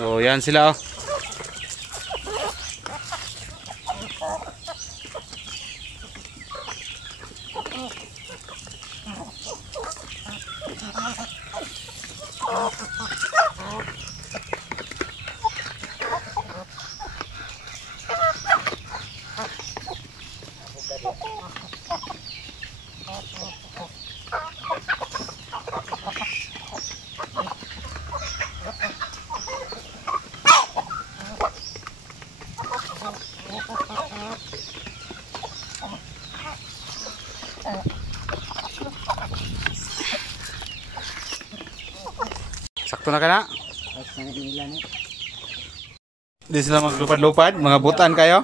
So yan sila oh. Sakto na ka na? Di sila maglupad-lupad, mga butan kayo?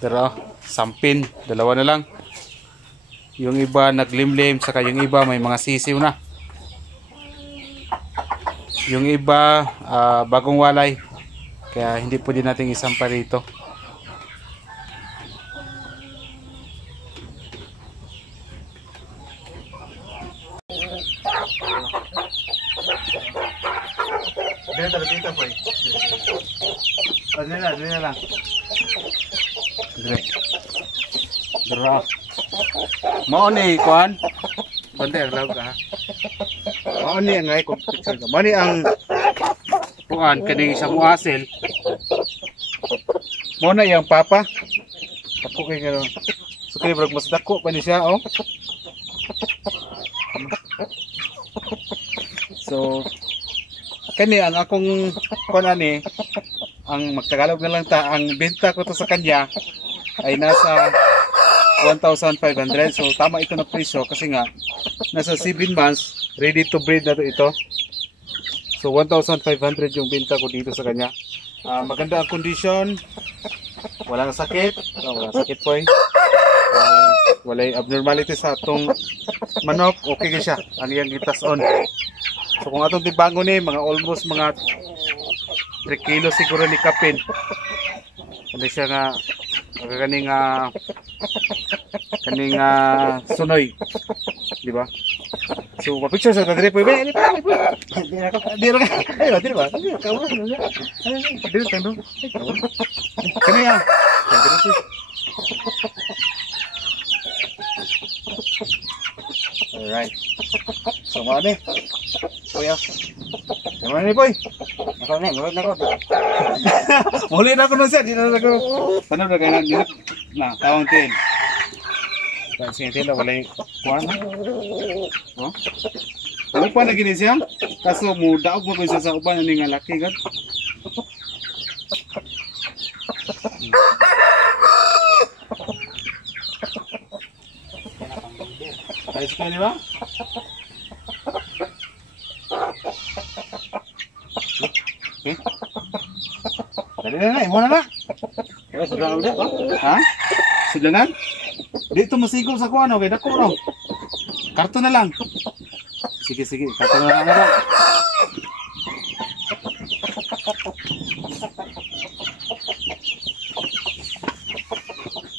Pero sampin, dalawa na lang. Yung iba naglimlim, saka yung iba may mga sisiw na. Yung iba bagong walay, kaya hindi pwede nating isampa rito. Dito po eh. Dito na lang. Dito. Mau ni kuan. Bante ang lawg ha. Mau ni ang ay ko picture ka. Mau ni ang kuan kani sa muasil. Mo na yang papa. Ako kay gano. Sukay brog mas dako pa ni siya oh. So kani ang akong kuan ani ang magtagalog na lang ta, ang benta ko to sa kanya ay nasa 1,500. So tama ito na presyo kasi nga nasa 7 months ready to breed na to ito. So 1,500 yung benta ko dito sa kanya. Maganda ang condition, walang sakit, walang sakit po eh. Walay abnormality sa atong manok, okay ka siya, ano yung itas on. So kung atong tibangon ni mga almost mga 3 kilos siguro ni kapin. Ano siya nga kaning sunoy, di ba? So pa-picture sa tadre po. Di ba? Kani ya. Alright. So mo ni. Kuya. Naman ni boy. Mulid na ko. Mulid na ko na siya. Di na ako. Paano na kaya na tawang tin. Kasi tin na wala kuan. Oh. Ano pa na gini siya? Kaso mo daog mo siya sa uban ni nga laki gad. Ayos ka ba? Okay. Dali na, imo na na. Sudah udah, ha? Sudah na? Dito masigol sa kuano kay dako ro. Karton na lang. Sige, karton na lang na.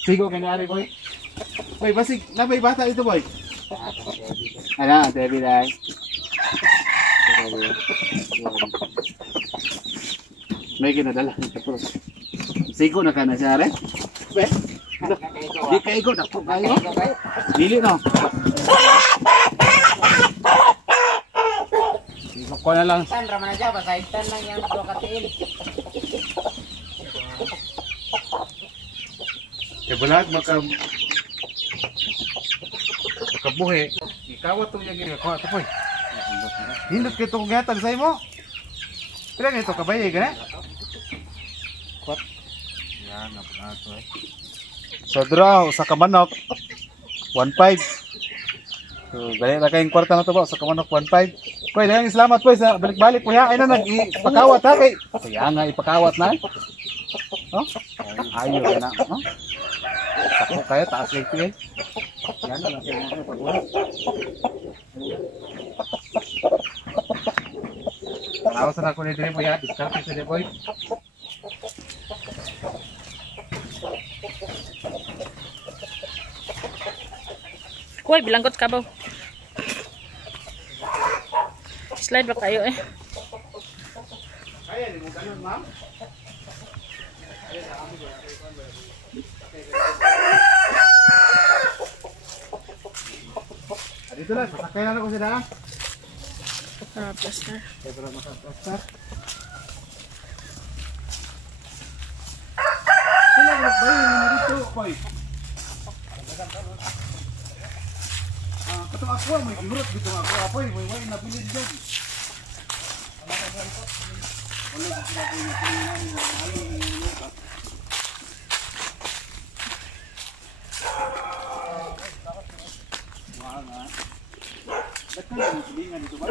Sigo kanari boy. Boy, basig, nabay bata ito boy. Ana, Debbie dai. May ginadala tapos. Sigo na kana siya re. Be. Di kaigo na po kayo. Dili no. Sigo ko na lang. Tan raman aja basaitan lang yang do katiin. Bulag makabuhi. Ikawat to niya gini ko ato poy. Hindot kay to gatag sa imo. Pila nito kabay gani? Kwat. Yan na to eh. So draw sa kamanok 1.5. So dali na kayong kwarta na to ba sa kamanok 1.5. Koy dalang salamat po sa balik-balik po ya. Ay na nag-ipakawat ha kay. Kaya nga ipakawat na. Oh? Ayo na, no? Tako kayo taas lagi eh. Yan lang sa mga pag-ulit. Awasan ako ni dire mo ya, diskarte sa dire boy. Uy, bilanggot ka ba? Slide ba kayo eh? Kaya, hindi mo ganun, ma'am? Dito lang, sasakay na ako sila. Plaster. Kaya para makapasta. Sila, magbayin mo dito, boy. Katong ako, may gimurot dito ako, apoy, may way nabilid dyan. Wala ko sila po yung namin na ayaw yung lupa. Mahal nga. Ba't ka lang silingan dito ba?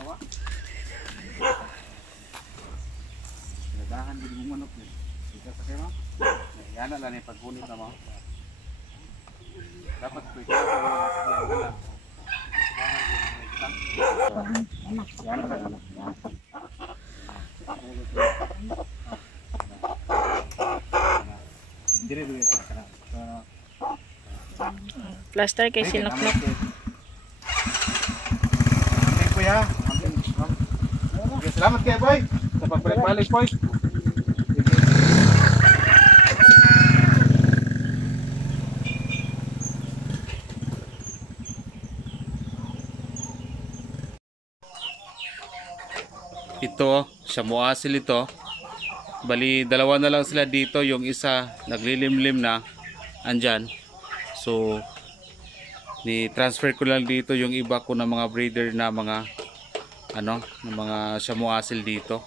Wawa? Sinadahan din mong manok yun. Ika sa kayo mo? Yan na lang yung pagkunit na mo. Dapat ko ikaw sa wala. Yan na lang. Hindi rin doon yung Plaster kay sinok-nok. Thank you, kuya. Okay, salamat kayo, boy. Sa pagbalik-balik, boy. Ito, Shamuasil ito. Bali, dalawa na lang sila dito. Yung isa, naglilimlim na. Andyan. So, ni-transfer ko lang dito yung iba ko na mga breeder na mga, ano, na mga Shamuasil dito.